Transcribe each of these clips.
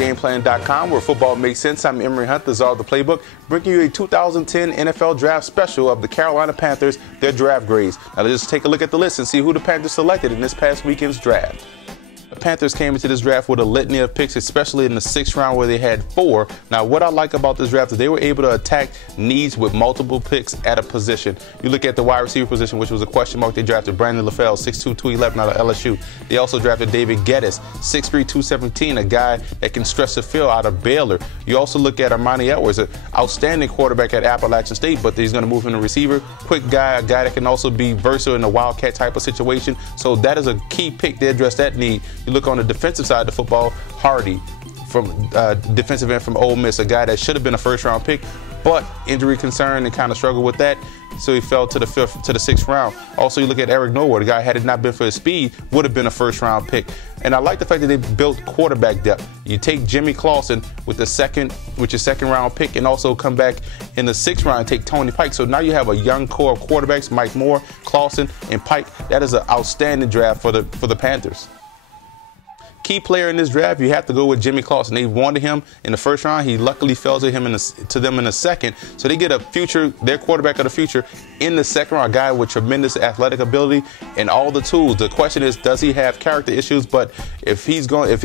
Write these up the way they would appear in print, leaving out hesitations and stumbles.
footballgameplan.com, where football makes sense. I'm Emory Hunt, the czar of the playbook, bringing you a 2010 NFL Draft special of the Carolina Panthers, their draft grades. Now let's just take a look at the list and see who the Panthers selected in this past weekend's draft. The Panthers came into this draft with a litany of picks, especially in the 6th round where they had 4. Now, what I like about this draft is they were able to attack needs with multiple picks at a position. You look at the wide receiver position, which was a question mark. They drafted Brandon LaFell, 6'2", 211 out of LSU. They also drafted David Geddes, 6'3", 217, a guy that can stretch the field out of Baylor. You also look at Armani Edwards, an outstanding quarterback at Appalachian State, but he's going to move him to receiver. Quick guy, a guy that can also be versatile in a wildcat type of situation. So that is a key pick to address that need. You look on the defensive side of the football, Hardy, from defensive end from Ole Miss, a guy that should have been a first-round pick, but injury concern and kind of struggled with that, so he fell to the 6th round. Also, you look at Eric Norwood, a guy, had it not been for his speed, would have been a first-round pick. And I like the fact that they built quarterback depth. You take Jimmy Clausen with your second-round pick, and also come back in the 6th round and take Tony Pike. So now you have a young core of quarterbacks, Mike Moore, Clausen, and Pike. That is an outstanding draft for the Panthers. Key player in this draft, you have to go with Jimmy Clausen. They wanted him in the 1st round. He luckily fell to them in the 2nd. So they get their quarterback of the future in the 2nd round, a guy with tremendous athletic ability and all the tools. The question is, does he have character issues? But if he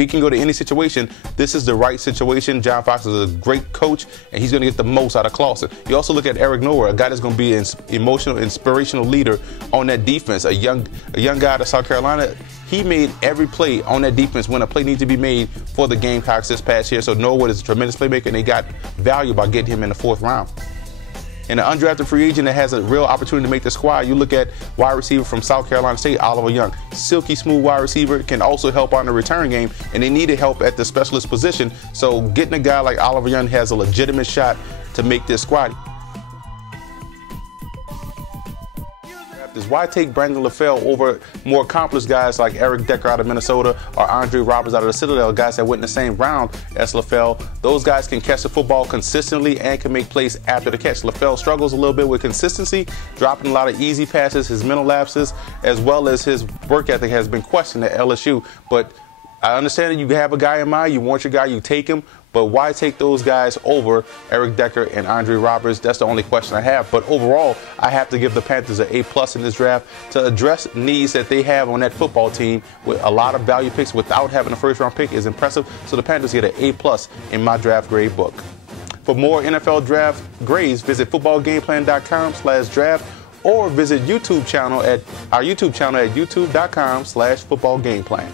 can go to any situation, this is the right situation. John Fox is a great coach, and he's going to get the most out of Clausen. You also look at Eric Norwood, a guy that's going to be an emotional, inspirational leader on that defense. A young guy out of South Carolina. He made every play on that defense when a play needs to be made for the Gamecocks this past year. So Norwood is a tremendous playmaker, and they got value by getting him in the 4th round. And an undrafted free agent that has a real opportunity to make the squad, you look at wide receiver from South Carolina State, Oliver Young. Silky smooth wide receiver, can also help on the return game, and they needed help at the specialist position. So getting a guy like Oliver Young has a legitimate shot to make this squad. Is why take Brandon LaFell over more accomplished guys like Eric Decker out of Minnesota or Andre Roberts out of the Citadel, guys that went in the same round as LaFell. Those guys can catch the football consistently and can make plays after the catch. LaFell struggles a little bit with consistency, dropping a lot of easy passes, his mental lapses, as well as his work ethic has been questioned at LSU. But I understand that you have a guy in mind, you want your guy, you take him, but why take those guys over Eric Decker and Andre Roberts? That's the only question I have. But overall, I have to give the Panthers an A+ in this draft to address needs that they have on that football team with a lot of value picks without having a first-round pick is impressive. So the Panthers get an A+ in my draft grade book. For more NFL draft grades, visit footballgameplan.com/draft or visit our YouTube channel at youtube.com/footballgameplan.